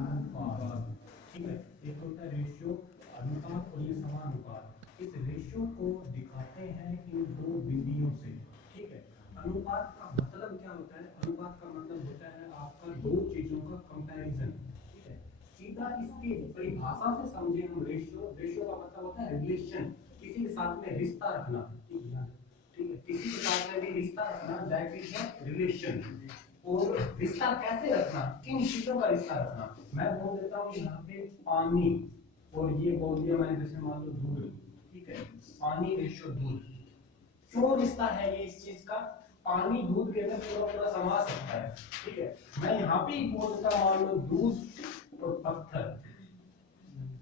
अनुपात, ठीक है। एक होता है रेशियो अनुपात और ये समानुपात। इस रेशियो को दिखाते हैं इन दो बिंदुओं से, ठीक है। अनुपात का मतलब क्या होता है? अनुपात का मतलब होता है आपका दो चीजों का कंपैरिजन, ठीक है। सीधा इसकी परिभाषा से समझे हम रेशियो, रेशियो का मतलब होता है रिलेशन, किसी के साथ में रिश्ता रखना, ठीक है। किसी के साथ में भी रिश्ता रखना, दैट इज रिलेशन। और रिश्ता कैसे रखना, किन चीजों का रिश्ता रखना? मैं बोल देता हूँ यहाँ पे पानी, और ये बोल दिया मैंने जैसे मान लो दूध, ठीक है। पानी रेशियो दूध, क्यों रिश्ता है ये इस चीज का? पानी दूध के अंदर पूरा पूरा समा सकता है, ठीक है। मैं यहाँ पे ही बोल देता मान लो दूध और पत्थर,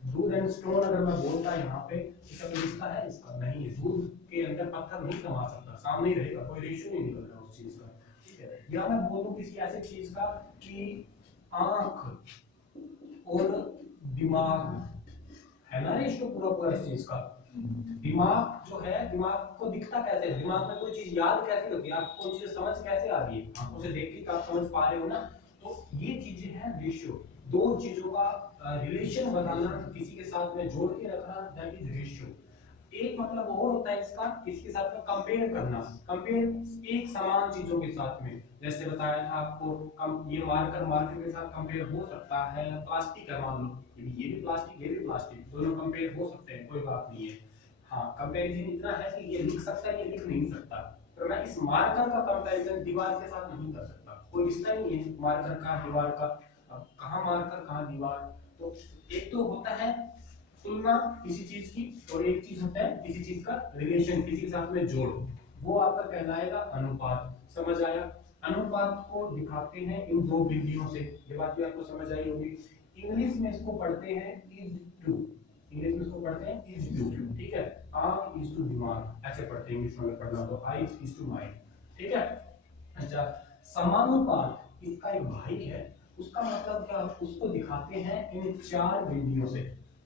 दूध एंड स्टोन अगर मैं बोलता यहाँ पे, इसका कोई रिश्ता है? इसका नहीं है। दूध के अंदर पत्थर नहीं समा सकता, सामने ही रहेगा, कोई रेशियो नहीं निकल रहा उस चीज का, ठीक है। या मैं बोलूं किसी ऐसे चीज का कि आंख और दिमाग, है ना रेशियो पूरा पूरा इस चीज का। दिमाग जो है, दिमाग को दिखता कैसे है? दिमाग में कोई चीज याद कैसे होती है? आपको कोई चीज समझ कैसे आ रही है? आंखों से देख के आप समझ पा रहे हो ना। तो ये चीजें हैं रेशियो, दो चीजों का रिलेशन बनाना, किसी के साथ में जोड़ के रखना, दैट इज रेशियो। एक मतलब और होता है इसका, किसके साथ में कंपेयर करना, कंपेयर एक समान चीजों के साथ में। जैसे बताया था आपको, ये मार्कर मार्कर के साथ कंपेयर हो सकता है, प्लास्टिक है मान लो, ये भी प्लास्टिक ये भी प्लास्टिक, दोनों कंपेयर हो सकते हैं, कोई बात नहीं है। हाँ, कंपैरिजन इतना है कि ये लिख सकता है, ये लिख नहीं सकता। तो मैं इस मार्कर का कंपैरिजन दीवार के साथ नहीं कर सकता, कोई रिश्ता नहीं है मार्कर का दीवार का। अब कहाँ मार्कर कहाँ दीवार? तो एक तो होता है तुलना किसी चीज की, और एक चीज होता है किसी चीज का रिलेशन, किसी के साथ में जोड़, वो आपका कहलाएगा अनुपात। समझ आया? अनुपात को दिखाते हैं इन दो बिंदुओं से, ये बात भी आपको समझ आई होगी। इंग्लिश में इसको पढ़ते हैं इज टू, इंग्लिश में इसको पढ़ते हैं इज टू, ठीक है। आंख इज टू दिमाग, ऐसे पढ़ते हैं इंग्लिश में पढ़ना तो आईज इज टू माइंड, ठीक है। अच्छा, समानुपात इसका एक भाई है, उसका मतलब क्या? उसको दिखाते हैं इन चार बिंदुओं से,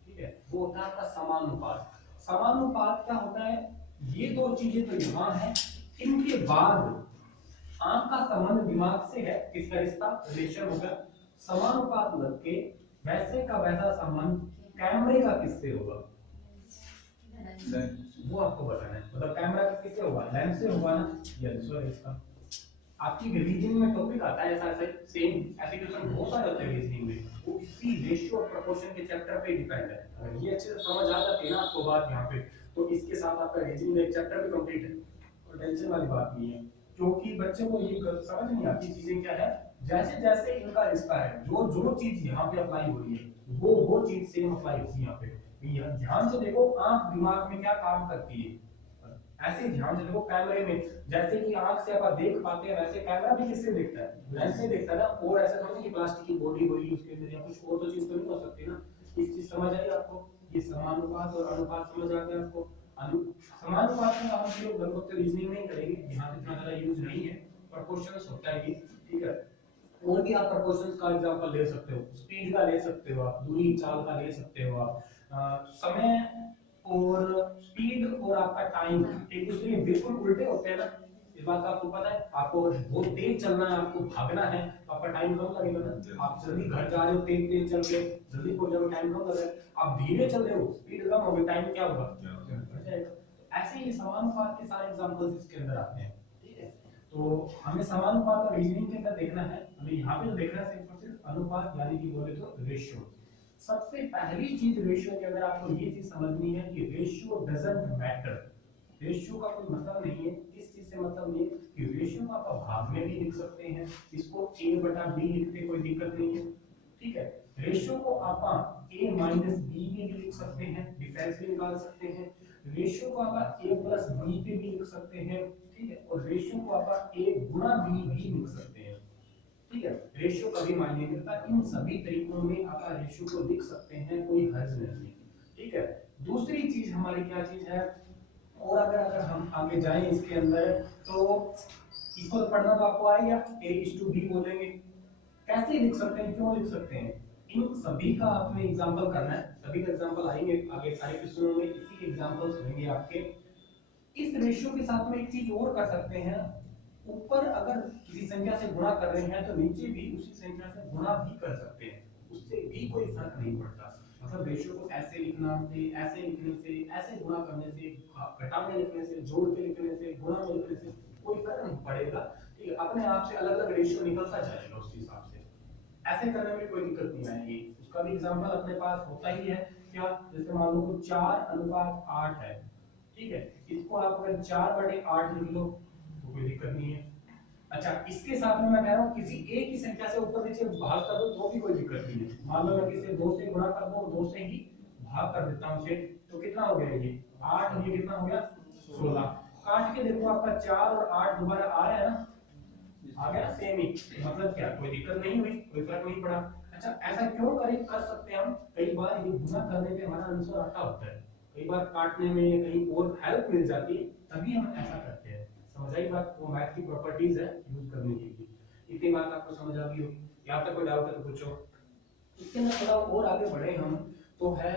ठीक है। वो होता है आपका समानुपात। समानुपात क्या होता है? ये दो चीजें तो यहाँ है, इनके बाद आंख का संबंध दिमाग से है, किसका रिश्ता? रिलेशन होगा। समानुपात लग के वैसे का वैसा संबंध कैमरे का किससे होगा? वो आपको बताना है, मतलब कैमरा का किससे होगा? लेंस से होगा ना। ये आंसर है इसका। आपकी रीजनिंग में टॉपिक आता है ऐसा, ऐसा सेम ऐसे क्वेश्चन बहुत सारे होते हैं रीजनिंग में, वो इसी रेशियो और प्रोपोर्शन के चैप्टर पे डिपेंड है। अगर ये अच्छे से समझ आ जाती है ना आपको बात यहाँ पे, तो इसके साथ आपका रीजनिंग में एक चैप्टर भी कंप्लीट है, और टेंशन वाली बात नहीं है। क्योंकि बच्चे को ये समझ नहीं आती चीजें क्या है, जैसे जैसे इनका रिश्ता है, जो जो चीज यहाँ पे अप्लाई हो रही है वो चीज सेम अप्लाई होगी यहाँ पे। ध्यान से देखो, आंख दिमाग में क्या काम करती है, ऐसे ध्यान से देखो। कैमरे में जैसे कि आंख से आप देख पाते हैं, वैसे कैमरा भी किससे देखता है? लेंस से देखता है ना। और ऐसा थोड़ी कि प्लास्टिक की बॉडी होगी उसके अंदर, या कुछ और तो चीज तो नहीं हो सकती ना। इस चीज समझ आई आपको? ये समानुपात और अनुपात समझ आ गया आपको? समानुपात में हम लोग लगभग रीजनिंग नहीं करेंगे, यहाँ इतना ज्यादा यूज नहीं है, प्रोपोर्शंस होता है ये, ठीक है। और भी आप प्रोपोर्शंस का एग्जांपल ले सकते हो, स्पीड का ले सकते हो आप, दूरी चाल का ले सकते हो आप, समय और स्पीड और आपका टाइम एक दूसरे के बिल्कुल उल्टे होते हैं ना। इस बात का आपको पता है? आपको बहुत तेज चलना है, आपको भागना है, तो आपका टाइम कम लगेगा ना। आप जल्दी घर जा रहे हो, तेज तेज चल के जल्दी पहुंच जाओगे, टाइम कम लगेगा। आप धीरे चल रहे हो, स्पीड कम होगी, टाइम क्या होगा? बढ़ जाएगा। ऐसे ही समानुपात के सारे एग्जांपल्स इसके अंदर आते हैं, ठीक है। तो हमें समानुपात और रीजनिंग के अंदर देखना है, हमें यहाँ पे जो देखना है सिर्फ और सिर्फ अनुपात, यानी कि बोले तो रेशियो। सबसे पहली चीज रेशियो के अंदर आपको ये चीज समझनी है कि रेशियो डजंट मैटर। रेशियो का कोई मतलब नहीं है, किस चीज से मतलब नहीं है कि रेशियो को आप भाग में भी लिख सकते हैं, इसको a बटा b लिखते कोई दिक्कत नहीं है, ठीक है। रेशियो को आप a माइनस b भी लिख सकते हैं, डिफरेंस भी निकाल सकते हैं। रेशियो को आप a प्लस b पे भी लिख सकते हैं, ठीक है। और रेशियो को आप a गुना b भी लिख सकते हैं, ठीक है। रेशियो कभी मायने नहीं रखता, इन सभी तरीकों में आप रेशियो को लिख सकते हैं, कोई हर्ज नहीं है, ठीक है। दूसरी चीज हमारी क्या चीज है, और अगर हम आगे जाएं इसके अंदर, तो इसको तो पढ़ना तो आपको आएगा, a/b बोलेंगे, कैसे लिख सकते हैं, क्यों लिख सकते हैं, इन सभी का आपने एग्जांपल करना है। सभी का एग्जांपल आएंगे आगे सारे क्वेश्चनों में, इसी के एग्जांपल्स होंगे आपके। इस रेशियो के साथ में एक चीज और कर सकते हैं, ऊपर अगर किसी संख्या से गुणा कर रहे हैं तो नीचे भी उसी संख्या से गुणा भी कर सकते हैं, उससे कोई फर्क नहीं पड़ता। मतलब रेशियो को ऐसे लिखना से, ऐसे लिखने से, ऐसे गुणा करने से, घटा में लिखने से, जोड़ के लिखने से, गुणा में लिखने से कोई फर्क नहीं पड़ेगा। ठीक है, अपने आप से अलग अलग रेशियो निकलता जाएगा उस हिसाब से, ऐसे करने में कोई दिक्कत नहीं आएगी। उसका भी एग्जांपल अपने पास होता ही है क्या, जैसे मान लो 4:8 है, ठीक है, इसको आप अगर 4/8 लिख लो तो कोई दिक्कत नहीं है। अच्छा, इसके साथ में मैं कह रहा हूँ किसी एक ही संख्या से ऊपर नीचे भाग कर दो तो भी कोई दिक्कत नहीं है। मान लो मैं किसी 2 से गुणा कर दूं, 2 से ही भाग कर देता हूं उसे, तो कितना हो गया ये 8, ये कितना हो गया 16। काट के देखो आपका 4 और 8 दोबारा आ रहा है ना, आ गया सेम ही, मतलब क्या कोई दिक्कत नहीं हुई, कोई फर्क नहीं पड़ा। अच्छा, ऐसा क्यों कर सकते हैं हम, कई बार ये गुणा करने पे हमारा आंसर आता होता है, कई बार काटने में कहीं और हेल्प मिल जाती है, तभी हम ऐसा करते हैं। समझ आई बात, वो मैथ की प्रॉपर्टीज है यूज करने के लिए। इतनी बात आपको समझ आ गई होगी, यहाँ तक कोई डाउट है तो पूछो। इसके अंदर थोड़ा और आगे बढ़े हम, तो है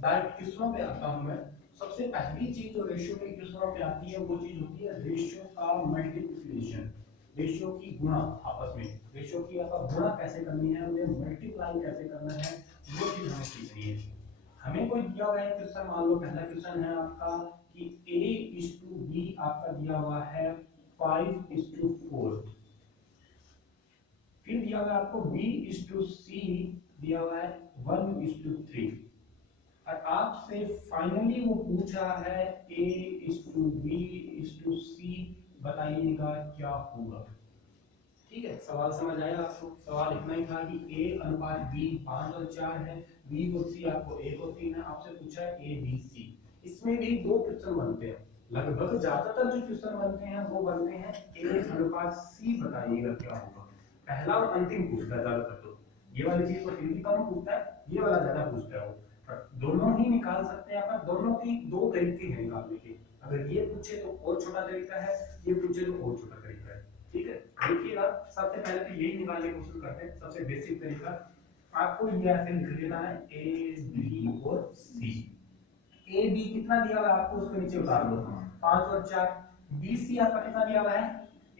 डायरेक्ट क्वेश्चनों पे आता हूँ मैं। सबसे पहली चीज जो रेशियो के क्वेश्चनों पे आती है वो चीज होती है रेशियो का मल्टीप्लिकेशन, रेशियो की गुणा आपस में, रेशियो की आपका गुणा कैसे करनी है, उन्हें मल्टीप्लाई कैसे करना है, वो चीज हमें सीखनी है। हमें कोई दिया हुआ है क्वेश्चन, मान लो पहला क्वेश्चन है आपका कि a:b आपका दिया हुआ है 5:4, फिर दिया हुआ है आपको b:c दिया हुआ है 1:3, और आपसे फाइनली वो पूछ रहा है a:b:c, बताइएगा क्या होगा। ठीक है, सवाल समझ आया आपको? सवाल इतना ही था कि a:b 5 और 4 है, b और c आपको 1 और 3 है, आपसे पूछा है a b c। इसमें भी दो क्वेश्चन बनते हैं, लगभग ज्यादातर जो क्वेश्चन बनते हैं वो बनते हैं a:c, बताइएगा क्या होगा। पहला और अंतिम पूछता है ज्यादातर, तो ये वाली चीज को हिंदी कम पूछता है, ये वाला ज्यादा पूछता है। वो दोनों ही निकाल सकते हैं आप, दोनों की दो तरीके हैं निकालने के। अगर ये पूछे तो और छोटा तरीका है, ये पूछे तो और छोटा तरीका है। ठीक है, देखिएगा, सबसे पहले तो यही निकालने की कोशिश करते हैं, सबसे बेसिक तरीका। आपको ये ऐसे लिख लेना है a b और c। a b कितना दिया हुआ है आपको, उसके नीचे उतार दो 5 और 4। b c आपका कितना दिया हुआ है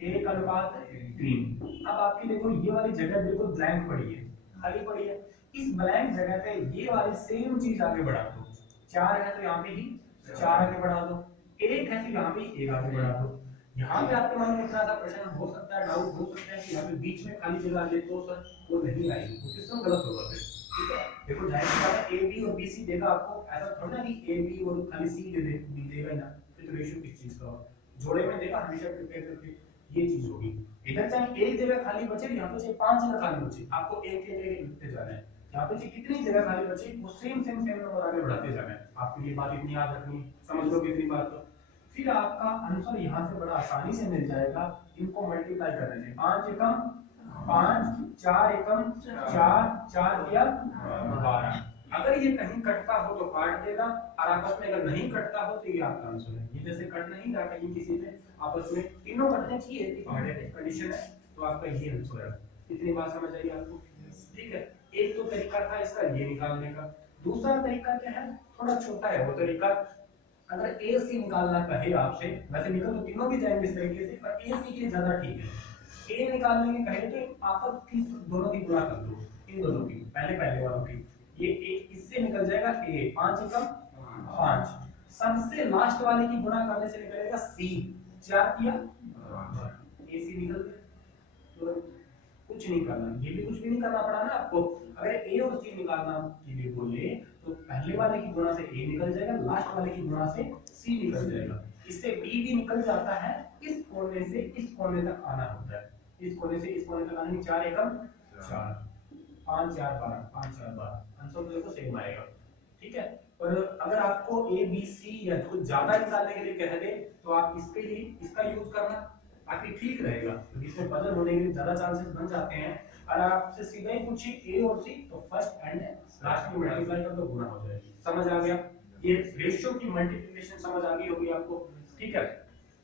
1:3। अब आपकी देखो ये वाली जगह बिल्कुल ब्लैंक पड़ी है, खाली पड़ी है, इस ब्लैंक जगह पे ये वाली सेम चीज आगे बढ़ा दो। 4 है तो यहाँ पे ही 4 आगे बढ़ा दो, 1 है तो यहाँ पे 1 आगे बढ़ा दो। यहाँ पे आपके मन में इतना सा प्रश्न हो सकता है, डाउट हो सकता है कि यहाँ पे बीच में खाली जगह आ जाए, तो सर वो नहीं आएगी, तो किसका गलत होगा फिर। ठीक है, देखो जाहिर सी बात है ए बी और बी सी देगा आपको, ऐसा थोड़ा ना कि ए बी और खाली सी दे दे, बी देगा ही ना, फिर तो रेशियो किस चीज का होगा, जोड़े में देगा हमेशा प्रिपेयर करके, ये चीज होगी। इधर चाहे एक जगह खाली बचे, यहाँ पे चाहे 5 जगह खाली बचे, आपको एक एक लिखते जाना है। यहाँ पे चाहे कितनी जगह खाली बची, वो सेम नंबर आगे बढ़ाते जाना है। आपको ये बात इतनी याद रखनी, समझ लो कितनी बात। तो फिर आपका आंसर यहाँ से बड़ा आसानी से मिल जाएगा, इनको मल्टीप्लाई करने से। 5 एकम 5, 4 एकम 4, 4 दिया 12। अगर ये कहीं कटता हो तो काट देगा, और आपस में अगर नहीं कटता हो तो ये आपका आंसर है। ये जैसे कट नहीं रहा कहीं किसी में आपस में, तीनों कटने चाहिए, कंडीशन है, तो आपका ये आंसर है। इतनी बात समझ आई आपको? ठीक है, एक तो तरीका था इसका ये निकालने का। दूसरा तरीका क्या है, थोड़ा छोटा है वो तरीका। अगर ए सी निकालना कहे आपसे, वैसे निकल तो तीनों भी जाएंगे इस तरीके से, पर ए सी के लिए ज्यादा ठीक है। ए निकालने के कहे तो आपस की दोनों की गुणा कर दो, इन दोनों की, पहले वालों की। ये एक इससे निकल जाएगा ए, 5 एकम 5, सबसे लास्ट वाले की गुणा करने से निकलेगा सी, 4 किया ए सी निकल गया। तो कुछ नहीं करना, ये भी कुछ भी नहीं करना पड़ा ना आपको। अगर ए और सी निकालना के लिए बोले तो पहले वाले की गुणा से ए निकल जाएगा, लास्ट वाले की गुणा से सी निकल जाएगा। इससे बी भी निकल जाता है, इस कोने से इस कोने तक आना होता है, इस कोने से इस कोने तक आने में 4 एकम 4, 5 4 12, 5 4 12, आंसर देखो सेम आएगा। ठीक है, और अगर आपको ए बी सी या कुछ ज्यादा निकालने के लिए कह दे तो आप इसके लिए इसका यूज करना, ताकि ठीक रहेगा, क्योंकि इसमें पजल होने के ज्यादा चांसेस बन जाते हैं। और आपसे सीधा ही पूछे ए और सी, तो फर्स्ट एंड लास्ट में मल्टीप्लाई कर दो, गुणा हो जाएगी। समझ आ गया? ये रेशियो की मल्टीप्लिकेशन समझ आ गई होगी आपको। ठीक है,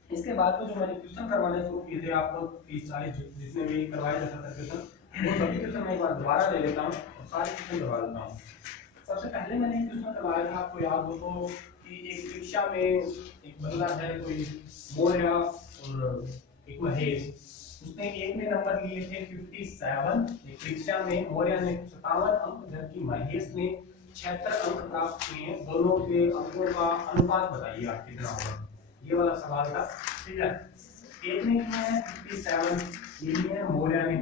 इसके बाद में जो मैंने क्वेश्चन करवाने शुरू किए थे आपको 30-40 जितने भी करवाए थे क्वेश्चन, वो सभी क्वेश्चन मैं एक बार दोबारा ले लेता हूँ और सारे क्वेश्चन करवा देता हूँ। सबसे पहले मैंने एक क्वेश्चन करवाया था, आपको याद हो तो, कि एक रिक्शा में एक बंदा है, कोई मोर है और एक महेश, उसने एक ने नंबर लिए थे 57, एक परीक्षा में मौर्य ने 57 अंक, जबकि महेश ने 76 अंक प्राप्त किए। दोनों के अंकों का अनुपात बताइए आप कितना होगा, ये वाला सवाल था। ठीक है, एक ने किया है 57, ये भी है मौर्य ने।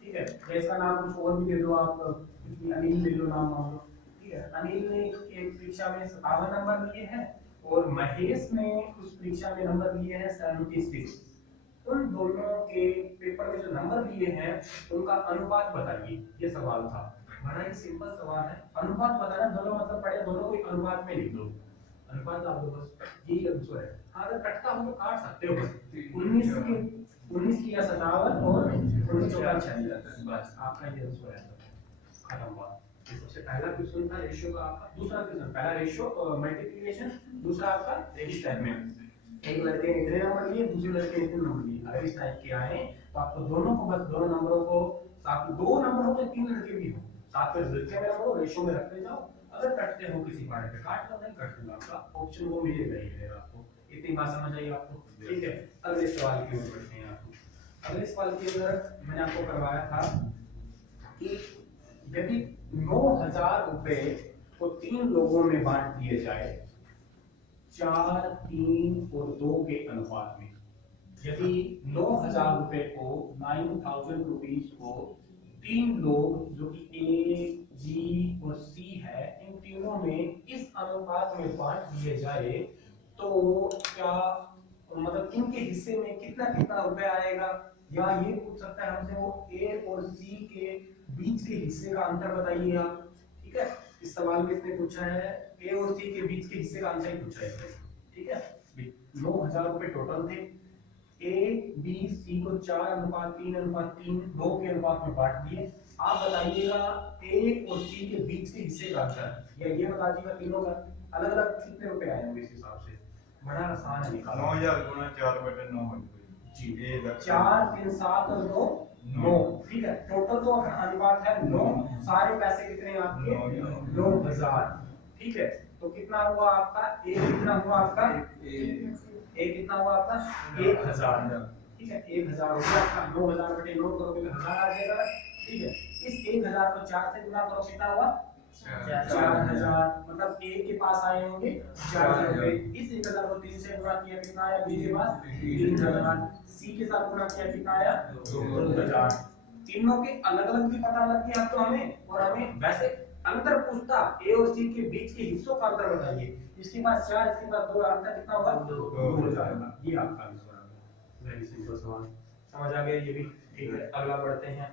ठीक है, तो इसका नाम कुछ और भी दे दो आप, कुछ भी अनिल ले लो नाम मान लो। ठीक है, अनिल ने एक परीक्षा में 57 नंबर लिए हैं और महेश ने उस परीक्षा में नंबर लिए हैं 76। उन दोनों के पेपर में जो नंबर दिए हैं उनका अनुपात बताइए, ये सवाल था। बड़ा ही सिंपल सवाल है, अनुपात बताना, दोनों मतलब पढ़े, दोनों को अनुपात में लिख दो, अनुपात डाल दो, बस यही आंसर है। हाँ, अगर कटता हो तो काट सकते हो, बस 19 की 57 और 19 का 76, बस आपका ये आंसर है, खत्म बात। ये सबसे पहला क्वेश्चन था रेशियो का आपका। दूसरा क्वेश्चन, पहला रेशियो मल्टीप्लिकेशन, दूसरा आपका रेजिस्टर में एक लड़के ने इतने नंबर लिए, दूसरे लड़के ने इतने नंबर लिए। अगर इस टाइप के आए तो आपको दोनों को, बस दोनों नंबरों को, साथ में दो नंबरों के तीन लड़के भी हो, साथ में लड़के में रखो, रेशियो में रखते जाओ। अगर कटते हो किसी बारे पे काट लो, नहीं कटते आपका ऑप्शन वो मिलेगा ही मिलेगा आपको। इतनी बात समझ आई आपको? ठीक है, अगले सवाल की ओर बढ़ते हैं आपको। अगले सवाल के अंदर मैंने आपको करवाया था कि यदि 9,000 रुपए को 3 लोगों में बांट दिए जाए 4, 3 और 2 के अनुपात में, यदि 9,000 रुपए को 9,000 रुपीज को 3 लोग जो कि ए, बी और सी है, इन तीनों में इस अनुपात में बांट दिए जाए तो क्या, मतलब इनके हिस्से में कितना कितना रुपए आएगा। या ये पूछ सकता है हमसे, वो ए और सी के बीच के हिस्से का अंतर बताइए आप। ठीक है, इस सवाल में इसने पूछा है ए और सी के बीच के हिस्से का आंसर ही पूछा है इसने। ठीक है, 9,000 रुपए टोटल थे, ए बी सी को 4:3:3 2 के अनुपात में बांट दिए। आप बताइएगा ए और सी के बीच के हिस्से का अंतर, या ये बता दीजिएगा तीनों का अलग अलग कितने रुपए आए होंगे इस हिसाब से। बड़ा आसान है निकालना। 9,000 गुना 4/9 जी, 4, 3, 7 और 2 9। ठीक है, टोटल तो अनुपात है 9, सारे पैसे कितने हैं आपके 9,000। ठीक है, तो कितना हुआ आपका, ए कितना हुआ आपका, ए कितना हुआ आपका 1,000। ठीक है, 1,000 हो गया आपका, 9,000 बटे 9 करोगे तो 1,000 आ जाएगा। ठीक है, इस 1,000 को 4 से गुना करो, कितना हुआ 4,000, मतलब ए के पास आए होंगे 4,000 रुपए। इस 1,000 को 3 से गुना किया, कितना आया बी के पास 3,000। सी के साथ गुना किया, कितना आया 2,000। तीनों के अलग अलग भी पता लग गया तो हमें, और हमें वैसे अंतर पूछता ए और सी के बीच के हिस्सों का अंतर बताइए। इसके पास 4, इसके पास 2, अंतर कितना होगा 2,000 का। ये आपका आंसर है। वेरी सिंपल सवाल, समझ आ गया ये भी। ठीक है, अगला बढ़ते हैं।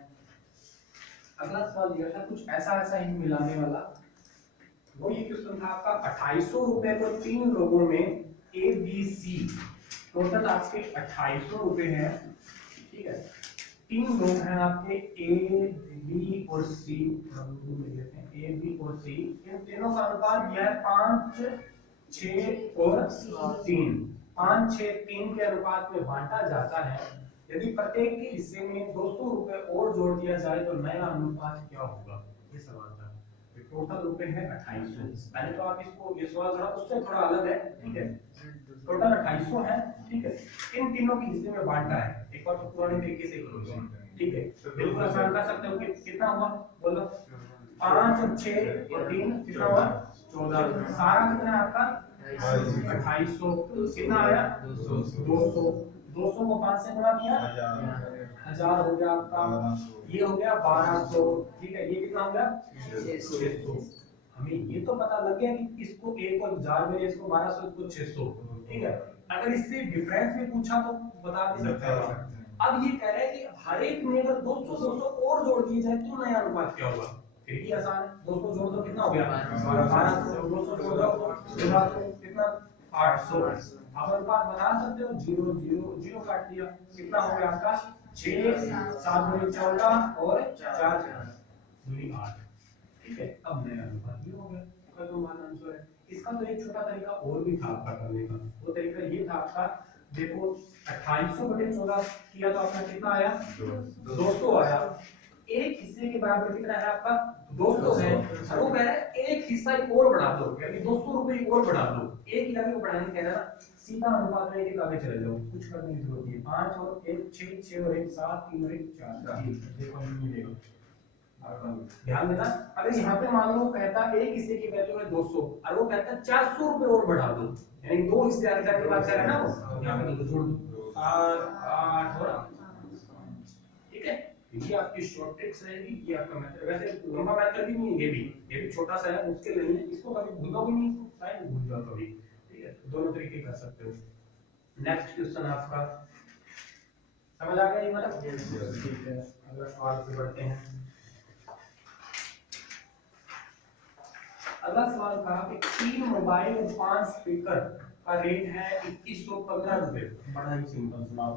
अगला सवाल ये था कुछ ऐसा ही मिलाने वाला। वो ये क्वेश्चन था आपका 2,800 रुपए को 3 लोगों में ए बी सी, टोटल आपके 2,800 रुपए हैं। ठीक है, 3 लोग हैं आपके ए बी और सी, ए बी और सी, इन तीनों का अनुपात दिया है 5, 6 और 3। 5, 6, 3 के अनुपात में बांटा जाता है। यदि प्रत्येक के हिस्से में 200 रुपए और जोड़ दिया जाए तो नया अनुपात क्या होगा, ये सवाल था। टोटल रुपए है 2,800। पहले तो आप इसको, ये सवाल थोड़ा उससे थोड़ा अलग है। ठीक है, टोटल 2,800 है। ठीक है, इन तीनों के हिस्से में बांटा है। एक बार तो पुराने तरीके से करो इसे। ठीक है, बिल्कुल आसान कर सकते हो कि कितना हुआ बोलो, 5 और 6 और 3 कितना हुआ 14। सारा कितना है आपका 2,800। कितना आया 200। 200 को 5 से गुणा किया 1,000 हो गया आपका, ये हो गया 1,200। ठीक है, ये कितना हो गया 600। हमें ये तो पता लग गया कि इसको ए को 1,000 में, इसको 1,200, इसको 600। ठीक है, अगर इससे डिफरेंस भी पूछा तो बता भी सकते हैं। अब ये कह रहे हैं कि हर एक में अगर 200 200 और जोड़ दिए जाए तो नया अनुपात क्या होगा। फिर भी आसान है, 200 जोड़ दो कितना हो गया 1,200, 200 जोड़ दो 1,600, कितना 800। आप अनुपात बता सकते हो, 0 0 0 काट दिया, कितना हो गया आपका 6, 7 दूनी 14 और 4 दूनी 8। ठीक है, अब नया अनुपात भी हो गया, इसका तो मान आंसर है। इसका तो एक छोटा तरीका और भी था आपका करने का। वो तरीका ये था आपका, देखो 2,800 बटे 14 किया तो आपका कितना आया 200 आया। एक हिस्से के बराबर कितना है आपका 200 है, और वो कह रहा है एक हिस्सा और बढ़ा दो, यानी 200 रुपए और बढ़ा दो। एक ही आगे को बढ़ाने कह रहा है ना, सीधा अनुपात में एक आगे चले जाओ, कुछ करने की जरूरत नहीं है। 5 और 1 6, 6 और 1 7, 3 और 1 4, देखो हमें मिलेगा। ध्यान देना, अगर यहाँ पे मान लो कहता एक हिस्से की वैल्यू है 200 और वो कहता है 400 रुपए और बढ़ा दो, यानी दो हिस्से आगे जाके बात कर रहा है ना वो, यहाँ पे तो जोड़ दो 7 8 और, ठीक है। ये आपकी शॉर्ट ट्रिक्स रहेगी, ये आपका मेथड। वैसे लंबा मेथड भी नहीं है, ये भी छोटा सा है, मुश्किल नहीं है, इसको कभी भूलोगे नहीं, शायद भूल जाओ कभी, ठीक है। दोनों तरीके कर सकते हो। नेक्स्ट क्वेश्चन आपका समझ आ गया ये वाला? ठीक है, अगला सवाल से बढ़ते हैं। अगला सवाल था कि 3 मोबाइल और 5 स्पीकर का रेट है 2115 रुपए। बड़ा ही सिंपल सवाल।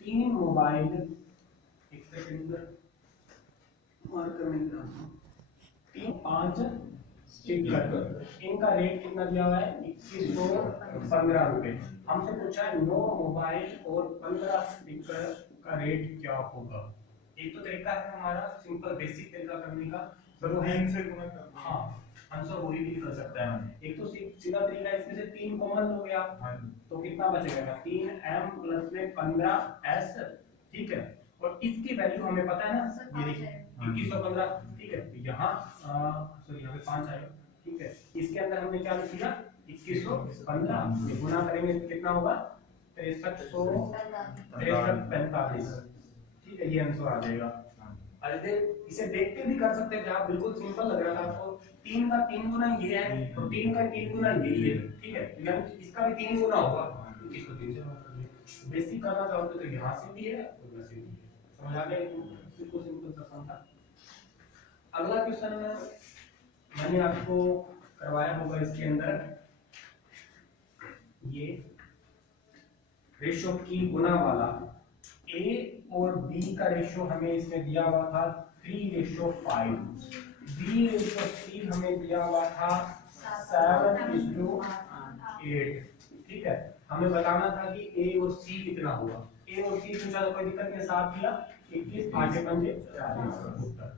3 मोबाइल, एक सेकंड मार्कर नहीं कर रहा, 3 5 स्पीकर, इनका रेट कितना दिया हुआ है? 2115 रुपए। हमसे पूछा है 9 मोबाइल और 15 स्पीकर का रेट क्या होगा। एक तो तरीका है हमारा सिंपल बेसिक तरीका करने का, पर वो है इनसे गुणा कर। हाँ, आंसर वही भी कर सकता है। एक तो सीधा तरीका है, इसमें से 3 कॉमन हो गया, तो कितना बचेगा? 3m प्लस में 15s, ठीक है। और इसकी वैल्यू हमें पता है ना, ये देखिए 2115, ठीक है। यहाँ सॉरी यहाँ पे 5 आएगा, ठीक है। इसके अंदर हमने क्या लिख दिया? 2115, गुना करेंगे कितना होगा? 6345, ठीक है। ये आंसर आ जाएगा। अरे इसे देख के भी कर सकते थे आप, बिल्कुल सिंपल लग रहा था आपको। 3 का 3 गुना ये है, तो 3 का 3 गुना यही है, ठीक है। यानी इसका भी 3 गुना होगा, तो इसको 3 से भाग कर दिया। बेसिक करना चाहोगे तो यहाँ से भी है और वैसे भी है। समझ आ गया? बिल्कुल सिंपल सा सम था। अगला क्वेश्चन मैंने आपको करवाया होगा, इसके अंदर ये रेशो की गुना वाला A और B का रेशो हमें इसमें दिया हुआ था 3:5, B रेशो C हमें दिया हुआ था 7:8, ठीक है। हमें बताना था कि A और C कितना होगा। A और C पूछा तो कोई दिक्कत नहीं है, 7 दिया 21 8 5 40 उत्तर।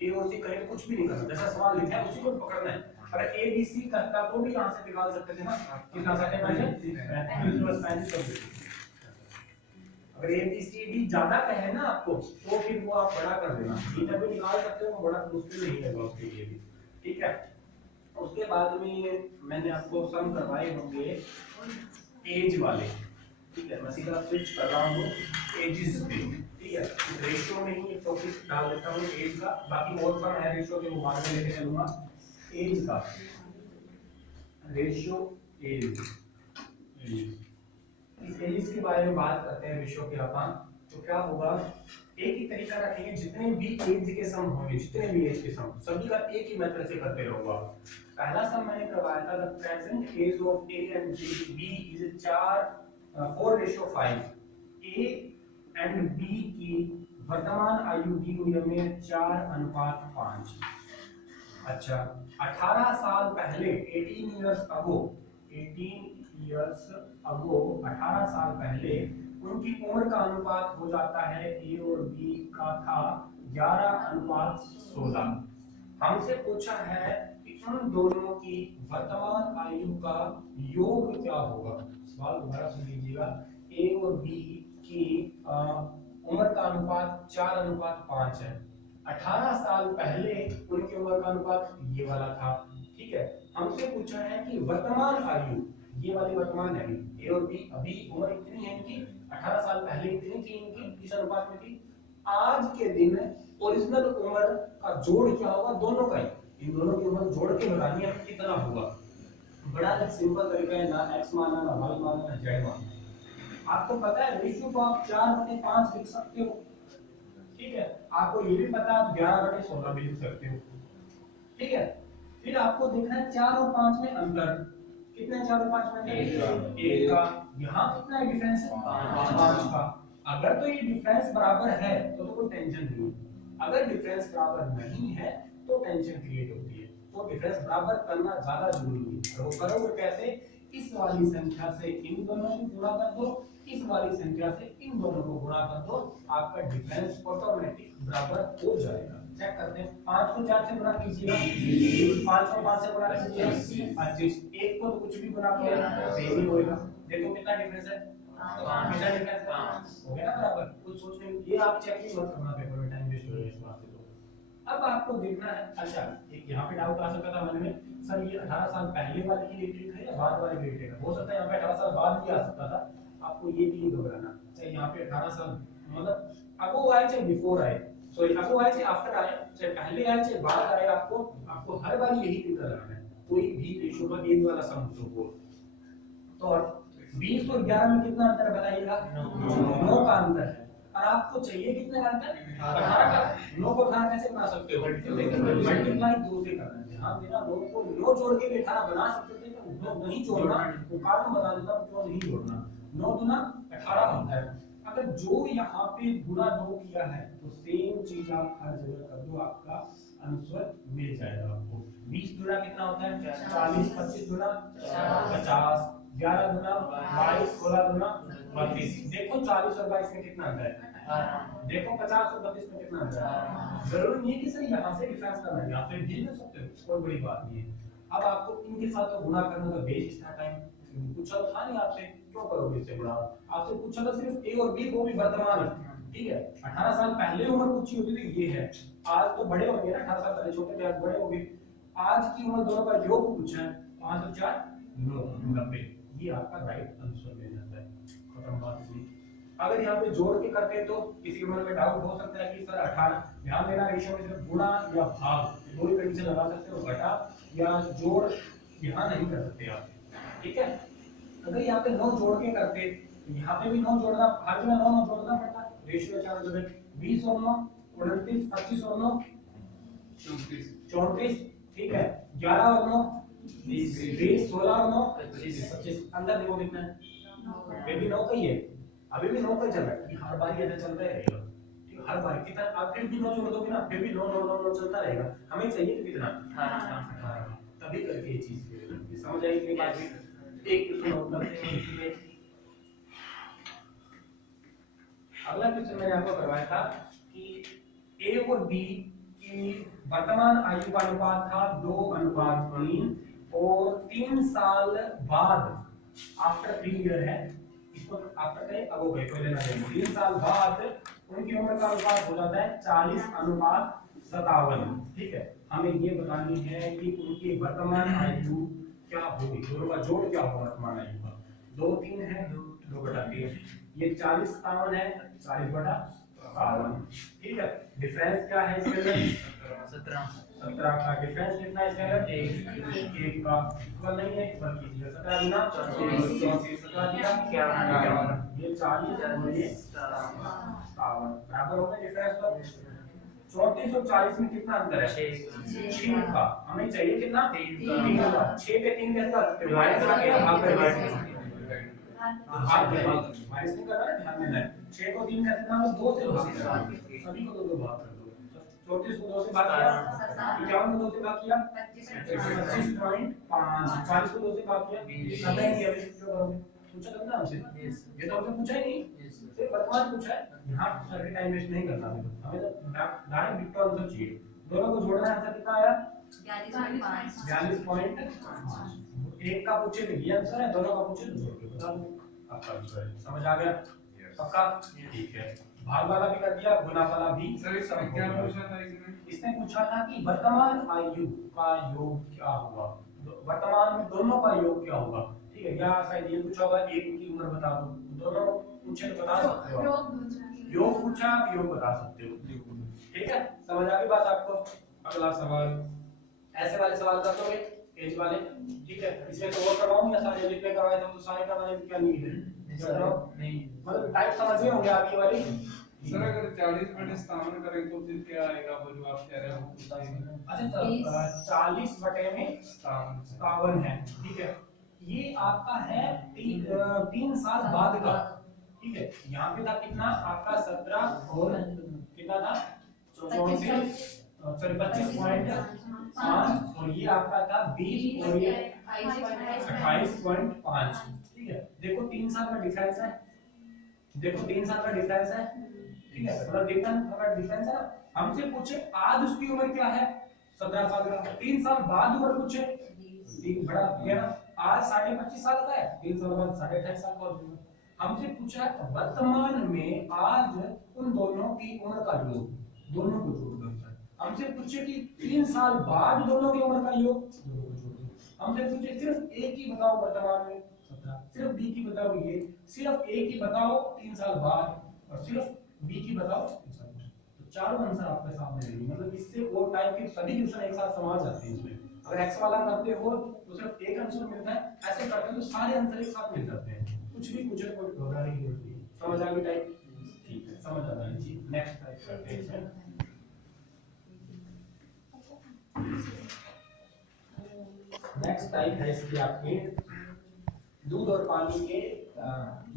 A और C करें कुछ भी नहीं करना, जैसा सवाल लिखा है उसी को पकड़ना है। अगर A B C करता तो भी यहाँ से निकाल सकते थे ना, कितना 35 अगर ए बी सी डी ज्यादा कहे ना आपको, तो फिर वो आप बड़ा कर देना, इधर भी निकाल सकते हो, बड़ा मुश्किल नहीं है उसके लिए भी, ठीक है। उसके बाद में मैंने आपको सम करवाए होंगे एज वाले, ठीक है। मैं सीधा स्विच कर रहा हूँ एजेस पे, ठीक है। रेशियो में ही एक टॉपिक डाल देता हूँ एज का, बाकी और सम है रेशियो के, वो बाद में लेके चलूंगा। एज का रेशियो, एज इस एज के बारे में बात करते हैं रेशियो के अपन, तो क्या होगा? एक ही तरीका रखेंगे, जितने भी एज के सम होंगे, जितने भी एज के सम सभी का एक ही मेथड से करते रहूंगा। पहला सम मैंने करवाया था, the present age of A and B is 4:5। A and B की वर्तमान आयु दी हुई हमें 4:5। अच्छा, 18 साल पहले 18 इयर्स अगो 18 साल पहले उनकी उम्र का अनुपात हो जाता है, ए और बी का था 11:16। हमसे पूछा है कि उन दोनों की वर्तमान आयु का योग क्या होगा। सवाल दोबारा सुन लीजिएगा, ए और बी की उम्र का अनुपात 4:5 है। 18 साल पहले उनकी उम्र का अनुपात ये वाला था, ठीक है। हमसे पूछा है कि वर्तमान आयु, ये वाली वर्तमान है, ए और बी अभी उम्र इतनी है इनकी, 18 साल पहले इतनी थी इनकी, इस अनुपात में थी। आज के दिन ओरिजिनल उम्र का जोड़ क्या होगा, दोनों का ही, इन दोनों की उम्र जोड़ के बतानी है कितना होगा। बड़ा सिंपल तरीका है, ना x मानना, ना y मानना, ना z मानना। आपको पता है रेशियो को आप 4/5 लिख सकते हो, ठीक है। आपको ये भी पता है आप 11/16 भी लिख सकते हो, ठीक है। फिर आपको देखना है 4 और 5 में अंतर, कितना है 4 और 5 में अंतर? 1 का। यहाँ कितना है डिफरेंस? 5 का। अगर तो ये डिफरेंस बराबर है तो कोई टेंशन नहीं, अगर डिफरेंस बराबर नहीं है तो टेंशन क्रिएट होती है। तो डिफरेंस बराबर करना ज्यादा जरूरी है। तो करोगे कैसे? इस वाली संख्या से इन दोनों को गुणा कर दो, इस वाली संख्या से इन दोनों को गुणा कर दो, आपका डिफरेंस ऑटोमेटिक बराबर हो जाएगा। चेक करते हैं। 5 को 4 से गुणा कीजिएगा, 5 को 5 से गुणा कीजिए 25, 1 को तो कुछ भी गुणा किया सेम ही होएगा। देखो कितना डिफरेंस है, कितना डिफरेंस हो गया ना बराबर। कुछ सोचने ये आप चेक ही मत करना पेपर में, टाइम वेस्ट हो रहा है इस बात से। तो अब आपको देखना है, अच्छा एक यहाँ पे डाउट आ सकता था मन में, सर ये 18 साल पहले वाले के लिए ठीक है या बाद वाले के लिए ठीक है। हो सकता है यहाँ पे 18 साल बाद भी आ सकता था, आपको ये भी नहीं घबराना। चाहे यहाँ पे 18 साल मतलब अगो आए चाहे बिफोर आए, सॉरी अगो आए चाहे आफ्टर आए, चाहे पहले आए चाहे बाद आए, आपको हर बार यही टिक कराना है। कोई भी रेशियो का एक वाला सम हो तो 20 और 11 में कितना अंतर है बताइएगा? 9 का अंतर है। और आपको चाहिए कितने का अंतर? 18 का। 9 को 18 कैसे बना सकते हो? मल्टीप्लाई 2 से करना है। ध्यान देना, 9 को 9 जोड़ के भी 18 बना सकते थे, तो 9 नहीं जोड़ना, वो कारण बता देता हूं क्यों नहीं जोड़ना। 9 गुना 18 होता है। अगर जो यहाँ पे गुना 2 किया है तो सेम चीज आप हर जगह कर दो, आपका आंसर मिल जाएगा आपको। 20 गुना कितना होता है? 40, 25 गुना 50, 11 गुना 22, 16 गुना 32। देखो 40 और 22 में कितना अंतर है, देखो 50 और 32 में कितना अंतर है। जरूरी नहीं है कि सर यहाँ से डिफरेंस करना है, यहाँ से भी ले सकते हो, कोई बड़ी बात नहीं है। अब आपको इनके साथ तो गुणा करने का वेस्ट था टाइम, पूछा तो था नहीं आपसे, क्यों करोगे इससे गुणा? आपसे पूछा था सिर्फ ए और बी, वो भी वर्तमान, ठीक है। 18 साल पहले उम्र पूछी होती थी, ये है। आज तो बड़े हो गए ना, 18 साल पहले छोटे थे, आज बड़े हो गए। आज की उम्र दोनों का योग पूछा है, 5 और 4 90, ये आपका राइट आंसर मिल जाता है। खत्म बात इतनी। अगर यहाँ पे जोड़ के करते हैं तो किसी उम्र में डाउट हो सकता है कि सर 18, ध्यान देना रेशियो में सिर्फ गुणा या भाग दो ही कंडीशन लगा सकते हो, घटा या जोड़ यहाँ नहीं कर सकते आप, ठीक है। अगर यहाँ पे 9 जोड़ के करते, यहाँ पे भी 9 जोड़ना, हर जगह 9 जोड़ना पड़ता है। रेशियो 4 जगह 20 और 9 29, 25 और 9 34, ठीक है। 11 और 9 20, 16 और 9 25। अंदर देखो कितना है, फिर भी 9 का ही है, अभी भी 9 का चल रहा है। हर बार ऐसा चलता रहेगा, ठीक, हर बार कितना आप फिर भी 9 जोड़ दोगे ना, फिर भी 9 9 9 9 चलता रहेगा। हमें चाहिए तो कितना 18, तभी करके ये चीज समझ आई कि बात। एक सुनो, अगला क्वेश्चन मैंने आपको करवाया था कि ए और बी की वर्तमान आयु का अनुपात था 2:3 और 3 साल बाद, आफ्टर 3 ईयर है, इसको आफ्टर करें अब हो गए कोई लेना देना, 3 साल बाद उनकी उम्र का अनुपात हो जाता है 40:57, ठीक है। हमें ये बतानी है कि उनकी वर्तमान आयु क्या होगी, दोनों का जोड़ क्या होगा वर्तमान आयु का। 2 3 है, 2/3, ये 40:57 है, 40/57, ठीक है। डिफरेंस क्या है इसके अंदर? 17 का डिफरेंस कितना है इसके अंदर? 1 का इक्वल नहीं है, इक्वल कीजिए 17 गुना 34, 17 दिया 51, ये 40 और ये 57 बराबर हो गए डिफरेंस। तो 34 और 40 में कितना अंतर है? 3 का। हमें चाहिए कितना? 3 का। 6 पे 3 कैसे कर सकते हो? माइनस करके या भाग करके? माइनस नहीं करना है, ध्यान देना है। 6 को 3 कैसे भाग? 2 से भाग करना है, सभी को 2 भाग कर दो। 34 को 2 से भाग किया, 51 को 2 से भाग किया 25.5, 40 को 2 से भाग किया 27। पूछा था ना हमसे, ये तो हमसे पूछा ही नहीं, सिर्फ वर्तमान पूछा है। यहाँ सर के टाइम वेस्ट नहीं करना, हमें तो डायरेक्ट डिक्ट आंसर चाहिए। दोनों को जोड़ना है, आंसर कितना आया? 42.5। एक का पूछे तो ये आंसर है, दोनों का पूछे तो जोड़ के बता दो, आपका आंसर है। समझ आ गया? पक्का? ठीक है। भाग वाला भी कर दिया, गुना वाला भी। सर इसमें क्या पूछा था? इसने पूछा था कि वर्तमान आयु का योग क्या होगा, वर्तमान में दोनों का योग क्या होगा, ठीक है। या शायद ये पूछा होगा एक की उम्र बता दो, दोनों पूछे तो बता सकते हो, योग पूछा आप योग बता सकते हो, ठीक है। समझ आ गई बात आपको? अगला सवाल, ऐसे वाले सवाल कर दोगे एज वाले, ठीक है। इसमें तो और करवाऊं या सारे जितने करवाए थे तो सारे करवाने की क्या नीड है? नहीं, मतलब टाइप समझ गए होंगे आगे वाली। सर अगर 40/57 करें तो फिर क्या आएगा, वो जो आप कह रहे हो? अच्छा 40/57 है, ठीक है। ये आपका है 3 साल बाद का, ठीक है। यहाँ पे था कितना आपका 17 और कितना था 34, सॉरी 25.5, और ये आपका था 20 और ये 28.5, ठीक है। देखो 3 साल का डिफरेंस है, देखो 3 साल का डिफरेंस है, ठीक है, मतलब डिफरेंस है ना। हमसे पूछे आज उसकी उम्र क्या है 17 साल का, 3 साल बाद उम्र पूछे बड़ा है ना, आज 25.5 साल का है, 3 साल बाद 28.5 साल का हो जाएगा। हमसे पूछा है वर्तमान में आज उन दोनों की उम्र का योग, दोनों को जोड़ दो। हमसे पूछे कि 3 साल बाद दोनों की उम्र का योग, दोनों को जोड़ दो। हमसे पूछे सिर्फ ए की बताओ वर्तमान में 17, सिर्फ बी की बताओ ये, सिर्फ ए की बताओ 3 साल बाद, और सिर्फ बी की बताओ 3 साल बाद। तो चारों आंसर आपके सामने रहेंगे। मतलब इससे वो टाइप के सभी क्वेश्चन एक साथ समाज जाते हैं इसमें। अगर एक्स वाला करते हो तो सिर्फ एक आंसर मिलता है, ऐसे करते हैं तो सारे आंसर एक साथ मिल जाते हैं, कुछ भी कोई घबराने की जरूरत नहीं। समझ आ गई टाइप? ठीक है, समझ आ गई जी। नेक्स्ट टाइप करते हैं इसमें। नेक्स्ट टाइप है इसकी आपके दूध और पानी के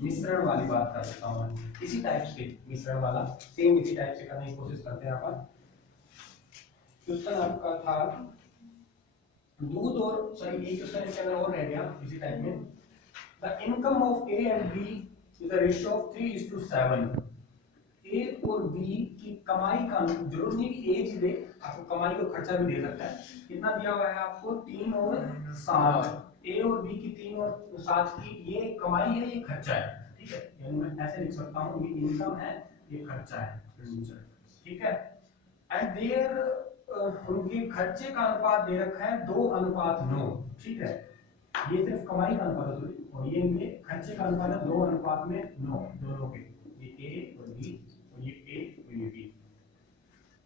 मिश्रण वाली बात कर देता हूँ। इसी टाइप से मिश्रण वाला सेम इसी टाइप से करने की कोशिश करते हैं अपन। क्वेश्चन आपका था दूध और सॉरी एक क्वेश्चन इसके अंदर और रह गया इसी टाइप में। The income of A and B is the ratio of 3:7। A और बी की कमाई का, जरूर नहीं कि ए जी दे, आपको कमाई को खर्चा भी दे सकता है। कितना दिया हुआ है आपको 3 और 7। ए और बी की 3 और 7 की ये कमाई है, ये खर्चा है, ठीक है। यानी मैं ऐसे लिख सकता हूँ ये इनकम है, ये खर्चा है, ठीक है। एंड देयर उनके खर्चे का अनुपात दे रखा है 2:9, ठीक है। ये सिर्फ कमाई का अनुपात है, और ये इनके खर्चे का अनुपात है 2:9 दोनों के, ये ए और बी और ये ए और ये बी।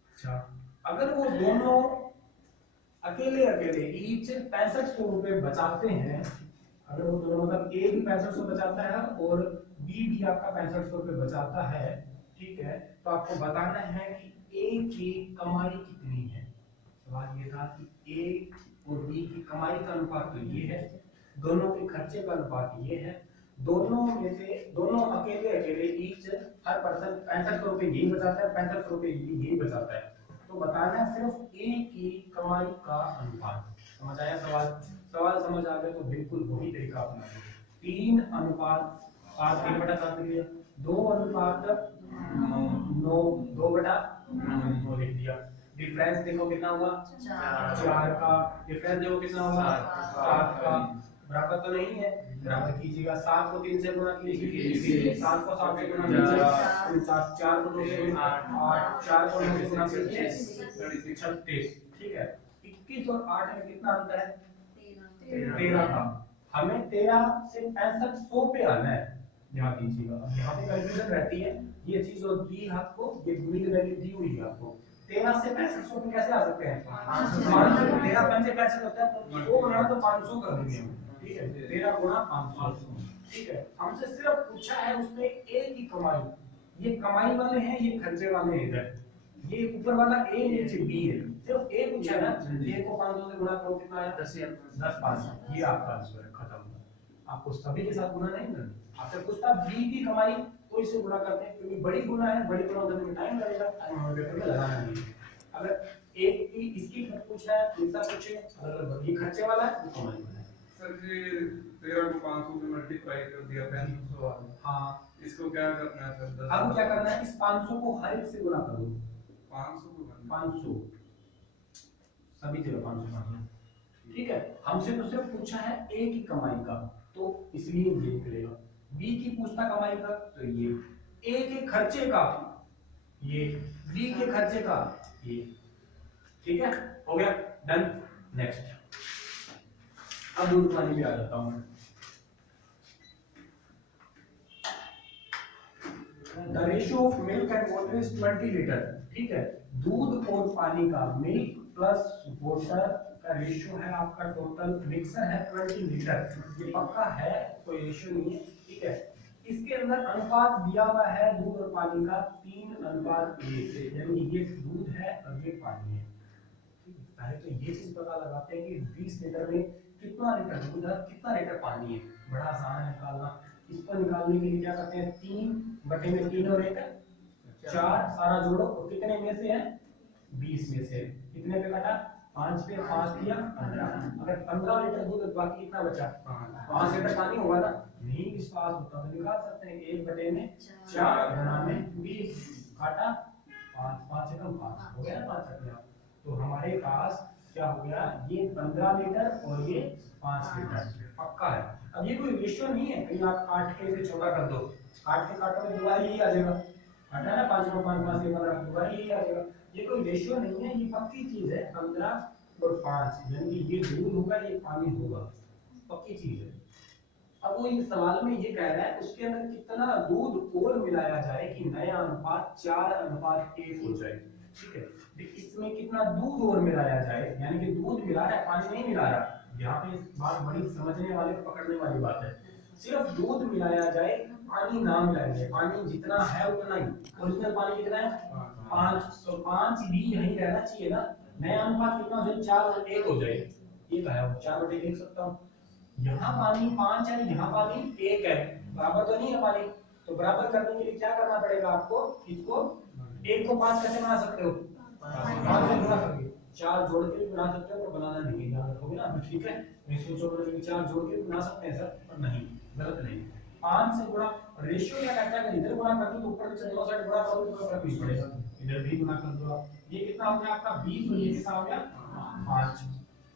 अच्छा, अगर वो दोनों अकेले अकेले ईच 6500 रुपए बचाते हैं, अगर वो दोनों मतलब ए भी 6500 बचाता है और बी भी आपका 6500 रुपए बचाता है, ठीक है, तो आपको बताना है कि ए की कमाई कितनी है। सवाल ये था कि ए और बी की कमाई का अनुपात तो ये है, दोनों के खर्चे का अनुपात ये है, दोनों में से दोनों अकेले अकेले ईच हर पर्सन 6500 रुपए यही बचाता है, 6500 रुपए यही बचाता है। तो बताना है सिर्फ ए की कमाई का अनुपात। समझ आया सवाल? सवाल समझ आ गया तो बिल्कुल वही तरीका अपना 3:7 3/7 लिया, 2:9 2/9 लिख दिया। डिफरेंस देखो कितना हुआ 4 का, डिफरेंस देखो कितना हुआ 7 का, बराबर तो नहीं है, बराबर कीजिएगा। 7 को 3 से गुणा कीजिए, 7 को 7 से गुणा कीजिए, 4 को 2 से 8, 4 को 9 से गुणा कीजिए 36, ठीक है। 21 और 8 में कितना अंतर है 13 का। हमें 13 से 6500 पे आना है, ध्यान दीजिएगा। यहाँ पे कंफ्यूजन रहती है, ये चीज और दी आपको, ये मिड वैल्यू दी हुई है आपको। 13 से 6500 पे कैसे आ सकते हैं 500, 13 पंजे 65 होता है, 100 बनाना तो 500 कर देंगे हम, ठीक है। 13 गुणा 500, ठीक है। हमसे सिर्फ पूछा है उसमें ए की कमाई, ये कमाई वाले हैं, ये खर्चे वाले हैं इधर, ये ऊपर वाला ए नीचे बी है। सिर्फ ए पूछा है ना, ए को 500 से गुणा करो कितना आया 10 500, ये आपका आंसर है, खत्म। आपको सभी के साथ गुणा नहीं करना। आपसे पूछता बी की कमाई तो इसे गुणा करते हैं, क्योंकि बड़ी गुणा है, बड़ी गुणा करने में टाइम लगेगा, पेपर में लगाना नहीं। अगर एक की इसकी पूछना है, दूसरा पूछे, अगर ये खर्चे वाला है तो कमाई वाला है। सर जी 13 को 500 से मल्टीप्लाई कर दिया 3500 आ गया। हाँ, इसको क्या करना है सर? अब क्या करना है, इस 500 को हर एक से गुणा कर दो। 500 को 500 सभी जगह 500, ठीक है। हमसे तो सिर्फ पूछा है ए की कमाई का, तो इसलिए ये निकलेगा। बी की पूछता कमाई का तो ये, ए के खर्चे का ये, बी के खर्चे का ये, ठीक है। हो गया, डन। नेक्स्ट, अब दूध पानी पे आ जाता हूं। The ratio of milk and water is 20 litre, ठीक है। दूध और पानी का, मिल्क प्लस वाटर का रेशियो है आपका, टोटल मिक्सर है 20 लीटर। ये पक्का है, कोई रेशियो नहीं है, ठीक है। इसके अंदर अनुपात दिया हुआ है दूध और पानी का 3:1, यानी ये दूध है और ये पानी है। पहले तो ये चीज पता लगाते हैं कि 20 लीटर में कितना लीटर दूध है, कितना लीटर पानी है। बड़ा आसान है निकालना। इसको निकालने के लिए क्या करते हैं, 3/3 और 1 4, सारा जोड़ो, और कितने में से है 20 में से कितने पे काटा 5 पे, 5 दिया 15। अगर 15 लीटर दूध बाकी कितना बचा 5 लीटर पानी होगा ना, नहीं विश्वास होता तो निकाल सकते हैं 1/4 गुणा में 20, काटा, 5 5 एकम 5 हो गया ना, 5 अपने आप। तो हमारे पास क्या हो गया, ये 15 लीटर और ये 5 लीटर पक्का है। अब ये कोई रेशियो नहीं है कहीं आप काट के इसे छोटा कर दो, काट के काटोगे दोबारा यही आ जाएगा, काटा ना 5 को 5 5 से 15 दोबारा यही आ जाएगा। ये कोई रेशियो नहीं है, ये पक्की चीज है, 15 और 5 यानी कि ये दूध होगा ये पानी होगा, पक्की चीज है। अब वो इस सवाल में ये कह रहा है उसके अंदर कितना दूध और मिलाया जाए कि नया अनुपात 4:1 हो जाए, ठीक है। देखिए इसमें कितना दूध और मिलाया जाए, यानी कि दूध मिला रहा है पानी नहीं मिला रहा। यहाँ पे बात बड़ी समझने वाले पकड़ने वाली बात है, सिर्फ दूध मिलाया जाए पानी ना मिलाया जाए, पानी जितना है उतना ही, ओरिजिनल पानी कितना है 5, तो 5 भी यही रहना चाहिए ना, नया अनुपात कितना हो जाए 4:1 हो जाए, ये तो है 4/1 लिख सकता हूँ। यहाँ पानी 5 है, यहाँ पानी 1 है, बराबर तो नहीं है पानी, तो बराबर करने के लिए क्या करना पड़ेगा आपको, इसको 1 को 5 कैसे बना सकते हो, 5 से गुणा करके, 4 जोड़ के भी बना सकते हो, पर बनाना नहीं है, याद रखोगे ना, ठीक है। रेशियो जोड़ के 4 जोड़ के भी बना सकते हैं सर, पर नहीं, गलत नहीं। 5 से गुणा, रेशियो क्या कहता है, अगर इधर गुणा कर दो तो ऊपर से दोनों साइड गुणा करोगे तो फर्क नहीं पड़ेगा, इधर भी गुणा कर दो आप, ये कितना हो गया आपका 20 और ये कितना हो गया 5।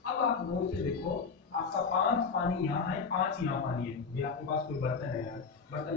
अब आप गौर से देखो, आपका 5 पानी यहाँ है, 5 यहाँ पानी है, ये आपके पास कोई बर्तन है यार, बर्तन